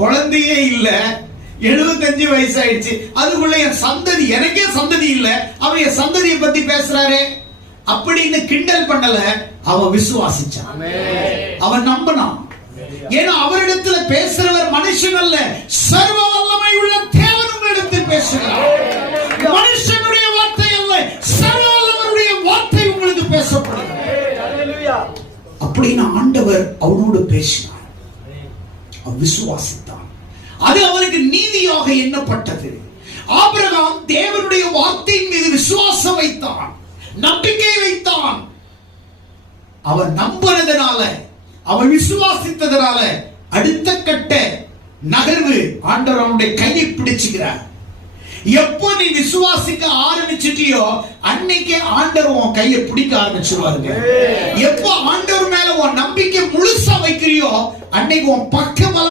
குழந்தையே இல்ல, 75 வயசு ஆயிடுச்சு, அதுக்குள்ள என் சந்ததி, எனக்கே சந்ததி இல்ல, அவன் என் சந்ததியை பத்தி பேசுறாரு அப்படின்னு கிண்டல் பண்ணல. அவன் விசுவாசிச்சான், அவன் நம்பினான். ஏன்னா அவரிடத்துல பேசுறவர் மனுஷன் அல்ல, சர்வ வல்லமை உள்ள தேவன் உங்களிடத்தில் பேசுகிறார். மனுஷனுடைய வார்த்தை அல்ல, சர்வ வல்லவருடைய வார்த்தை உங்களுக்கு பேசப்படுகிறது. அப்படின்னு ஆண்டவர் அவனோடு பேசினார். அவன் விசுவாசித்தான், அது அவனுக்கு நீதியாக எண்ணப்பட்டது. ஆபிரகாம் தேவனுடைய வார்த்தையின் மீது விசுவாசம் வைத்தான், நம்பிக்கை வைத்தான். அவன் நம்பினதனால, அவன் விசுவாசித்ததனால அடுத்த கட்ட நகர்வு ஆண்டவர் அவனுடைய கையை பிடிச்சுக்கிறார். எப்போ நீ விசுவாசிக்க ஆரம்பிச்சிட்டியோ அன்னைக்கு ஆண்டவர் உன் கையை பிடிக்க ஆரம்பிச்சிருவாருங்க. எப்போ ஆண்டவர் மேல உன் நம்பிக்கை முழுசா வைக்கிறியோ அன்னைக்கு உன் பக்கம்